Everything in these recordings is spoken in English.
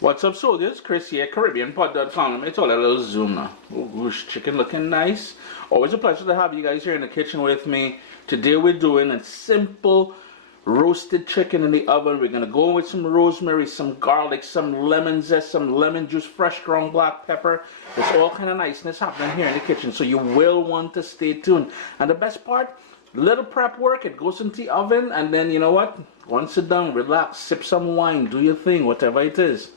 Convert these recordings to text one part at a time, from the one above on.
What's up, soldiers? Chris here, CaribbeanPod.com. Let me tell you a little zoom now. Oh, gosh, chicken looking nice. Always a pleasure to have you guys here in the kitchen with me. Today we're doing a simple roasted chicken in the oven. We're going to go with some rosemary, some garlic, some lemon zest, some lemon juice, fresh ground black pepper. There's all kind of niceness happening here in the kitchen, so you will want to stay tuned. And the best part, little prep work, it goes into the oven, and then you know what? Once it's done, relax, sip some wine, do your thing, whatever it is.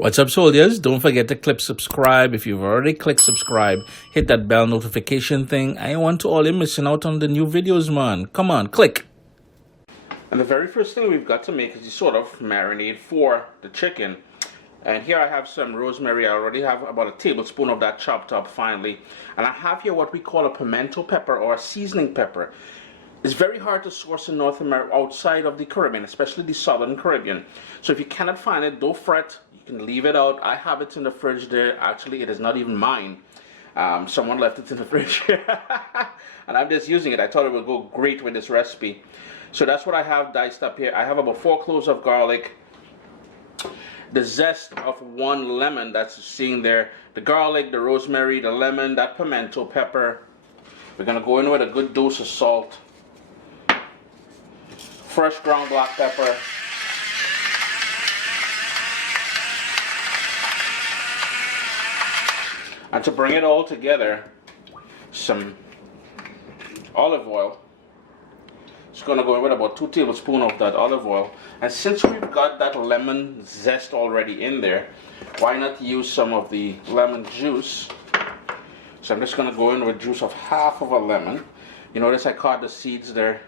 What's up, soldiers? Don't forget to click subscribe. If you've already clicked subscribe, hit that bell notification thing. I want to all you missing out on the new videos, man. Come on, click. And the very first thing we've got to make is the sort of marinade for the chicken. And here I have some rosemary. I already have about a tablespoon of that chopped up finely. And I have here what we call a pimento pepper or a seasoning pepper. It's very hard to source in North America outside of the Caribbean, especially the Southern Caribbean. So if you cannot find it, don't fret. You can leave it out. I have it in the fridge there. Actually, it is not even mine. Someone left it in the fridge. And I'm just using it. I thought it would go great with this recipe. So that's what I have diced up here. I have about 4 cloves of garlic. The zest of 1 lemon that's seen there. The garlic, the rosemary, the lemon, that pimento pepper. We're going to go in with a good dose of salt. Fresh ground black pepper. And to bring it all together, some olive oil. Just going to go in with about 2 tablespoons of that olive oil. And since we've got that lemon zest already in there, why not use some of the lemon juice? So I'm just going to go in with juice of half of a lemon. You notice I caught the seeds there.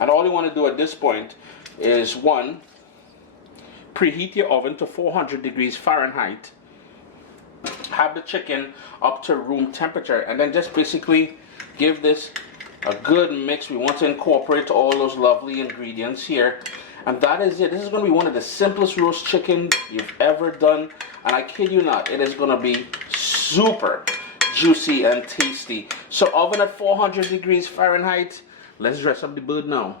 And all you want to do at this point is, 1, preheat your oven to 400 degrees Fahrenheit. Have the chicken up to room temperature, and then just basically give this a good mix. We want to incorporate all those lovely ingredients here. And that is it. This is going to be one of the simplest roast chicken you've ever done. And I kid you not, it is going to be super juicy and tasty. So oven at 400 degrees Fahrenheit. Let's dress up the bird now.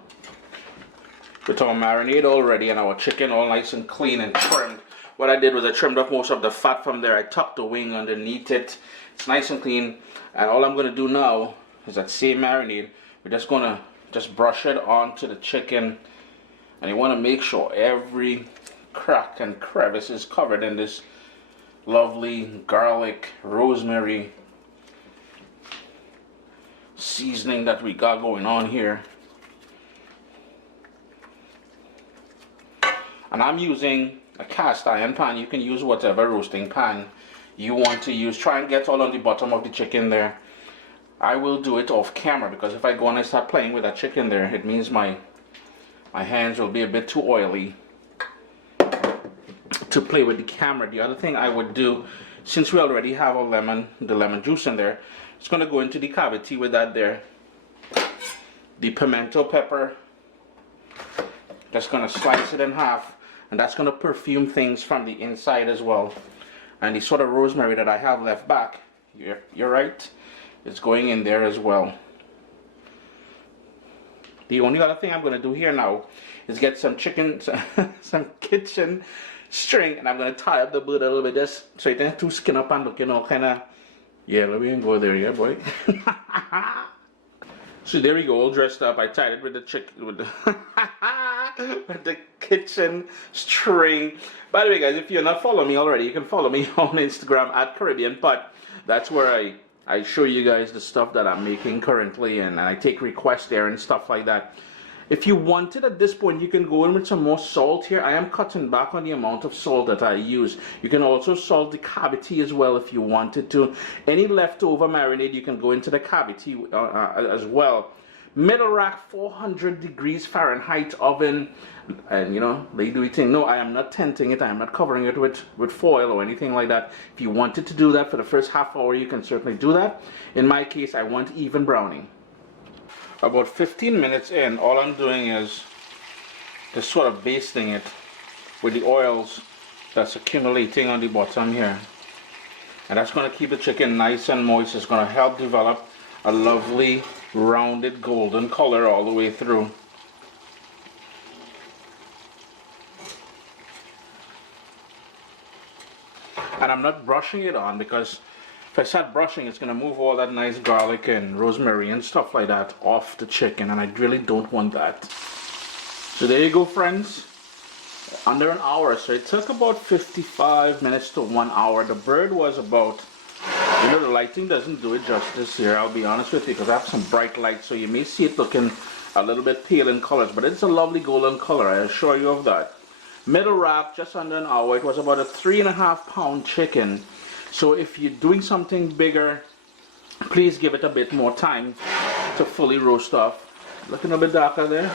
With our marinade all ready and our chicken all nice and clean and trimmed. What I did was I trimmed off most of the fat from there. I tucked the wing underneath it. It's nice and clean. And all I'm going to do now is that same marinade. We're just going to just brush it onto the chicken. And you want to make sure every crack and crevice is covered in this lovely garlic, rosemary seasoning that we got going on here. And I'm using a cast iron pan. You can use whatever roasting pan you want to use. Try and get all on the bottom of the chicken there. I will do it off camera, because if I go and I start playing with that chicken there, it means my hands will be a bit too oily to play with the camera. The other thing I would do, since we already have the lemon juice in there, it's going to go into the cavity with that there. The pimento pepper, just going to slice it in half, and that's going to perfume things from the inside as well. And the sort of rosemary that I have left back, you're right, it's going in there as well. The only other thing I'm going to do here now is get some some kitchen string, and I'm going to tie up the bird a little bit just so it doesn't too skin up and look, you know, kind of. Yeah, let me go there, yeah, boy. So there we go, all dressed up. I tied it with the chicken, with the kitchen string. By the way, guys, if you're not following me already, you can follow me on Instagram at CaribbeanPod. That's where I show you guys the stuff that I'm making currently, and I take requests there and stuff like that. If you wanted at this point, you can go in with some more salt here. I am cutting back on the amount of salt that I use. You can also salt the cavity as well if you wanted to. Any leftover marinade, you can go into the cavity as well. Middle rack, 400 degrees Fahrenheit oven. And you know, they do it thing. No, I am not tenting it. I am not covering it with foil or anything like that. If you wanted to do that for the first half hour, you can certainly do that. In my case, I want even browning. About 15 minutes in, all I'm doing is just sort of basting it with the oils that's accumulating on the bottom here. And that's going to keep the chicken nice and moist. It's going to help develop a lovely rounded golden color all the way through. And I'm not brushing it on because if I start brushing, it's going to move all that nice garlic and rosemary and stuff like that off the chicken, and I really don't want that. So there you go, friends. Under an hour, so it took about 55 minutes to 1 hour. The bird was about, you know, the lighting doesn't do it justice here, I'll be honest with you, because I have some bright lights, so you may see it looking a little bit pale in colors, but it's a lovely golden color, I assure you of that. Middle wrap, just under an hour. It was about a 3.5 pound chicken. So if you're doing something bigger, please give it a bit more time to fully roast off. Looking a bit darker there.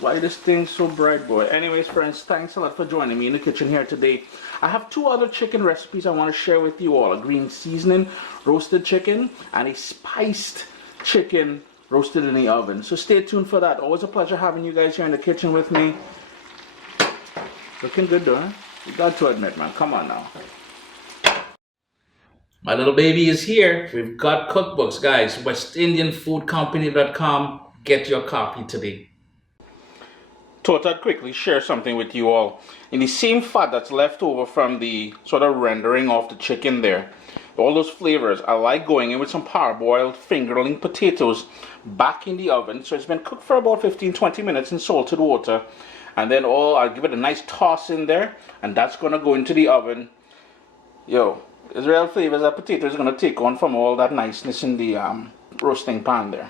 Why this thing so bright, boy? Anyways, friends, thanks a lot for joining me in the kitchen here today. I have 2 other chicken recipes I want to share with you all. A green seasoning roasted chicken and a spiced chicken roasted in the oven. So stay tuned for that. Always a pleasure having you guys here in the kitchen with me. Looking good, though, huh? You got to admit, man. Come on now. My little baby is here. We've got cookbooks, guys. WestIndianFoodCompany.com. Get your copy today. Thought I'd quickly share something with you all. In the same fat that's left over from the sort of rendering of the chicken there, all those flavors, I like going in with some parboiled fingerling potatoes back in the oven. So it's been cooked for about 15-20 minutes in salted water. And then I'll give it a nice toss in there, and that's going to go into the oven. Yo, Israel flavors that potato is going to take on from all that niceness in the roasting pan there.